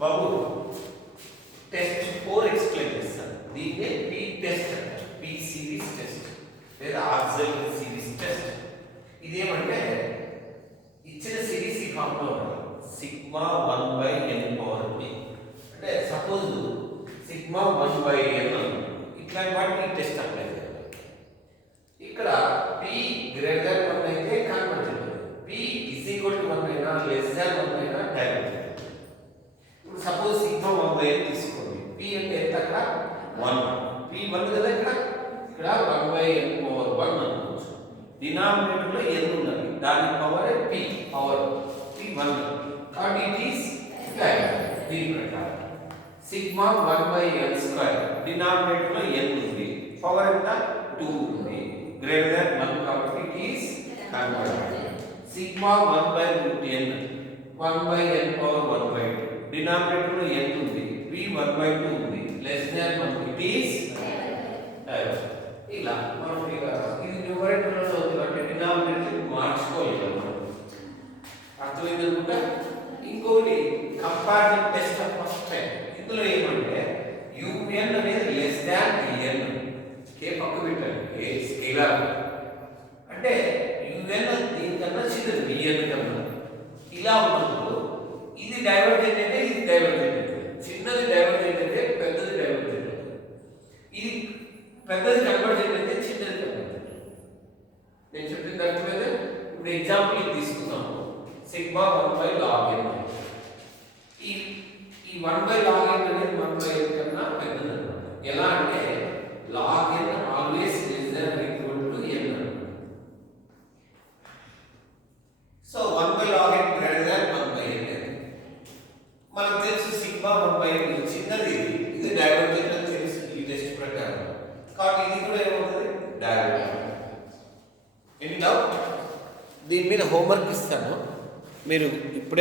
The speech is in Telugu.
బాబు టెస్ట్ 4 ఎక్స్ప్లెయిన్ చేస్తాను. దీన్నే పీ టెస్ట్ అంటారు. పీ సిరీస్ టెస్ట్ లేదా ఆక్సిలరీ సిరీస్ టెస్ట్. ఇదేమంటే ఇచ్చిన సిరీస్ ఈ ఫామ్ లో ఉండాలి. సిగ్మా 1/n పవర్ p అంటే సపోజ్ సిగ్మా 1/n ఇట్లాంటి వాటికి ఈ టెస్ట్ అప్లై చేయాలి. ఇక్కడ p గ్రేటర్ దాన్ 1 అయితే convergent, p is equal to 1 అయినా లెస్ దాన్ 1 అయినా డైవర్జెంట్. ఇప్పుడు సపోజ్ సిగ్మా 1/n తీసుకోండి. p అంటే ఎంత అక్కడ 1, p 1 కదా, ఇక్కడ 1/n పవర్ 1 అనుకోవచ్చు. డినామినేటర్ లో n ఉన్నది, దాని పవర్ p పవర్ p 1 కాబట్టి ఇట్ ఈస్ డైవర్జెంట్. దీని ప్రకారం సిగ్మా 1/n స్క్వేర్ డినామినేటర్ లో n ఉంది, పవర్ ఎంత 2 ఉంది, గ్రేటర్ దాన్ 1 కాబట్టి it is convergent. Sigma 1/√n 1/n power 1/2 denominator లో n ఉంది, p 1/2 ఉంది, less than 1 it is divergent. ఇలా మనం ఇది న్యూమరేటర్ లో ఉంది కాబట్టి డినామినేటర్ మార్చుకోలేదు. అర్థమైంది అనుకుంటా. ఇంకోటి comparison test of first time. ఇందులో ఏమంటే un అనేది లెస్ దాన్ n, k పక్క పెట్టండి, k స్కేలార్ అంటే un దీనికన్నా చిన్నది vn కన్నా. ఇలా ఉన్నప్పుడు ఇది డైవర్జెంట్ అంటే ఇది డైవర్జెంట్ అవుతుంది, చిన్నది డైవర్జెంట్ అయితే పెద్దది డైవర్జెంట్ అవుతుంది, ఇది పెద్దది కన్వర్జెంట్ అయితే చిన్నది కన్వర్జెంట్. నేను చెప్పింది అర్థమైతే ఇప్పుడు ఎగ్జాంపుల్ ఇది తీసుకున్నాము. Sigma 1/log n. ఈ 1/log n అనేది 1/n కన్నా పెద్దది అన్నమాట. ఎలా అంటే log n always less than or equal to n అన్నమాట. So 1/log n greater than 1/n. మనకు తెలుసు సిగ్మా 1/n చిన్నది, ఇది డైవర్జెంట్ అని తెలుసు ఈ టెస్ట్ ప్రకారం. కాబట్టి ఇది కూడా ఏమవుతుంది డైవర్జెంట్. Any doubt? దీని మీద హోంవర్క్ ఇస్తాను, మీరు ఇప్పుడే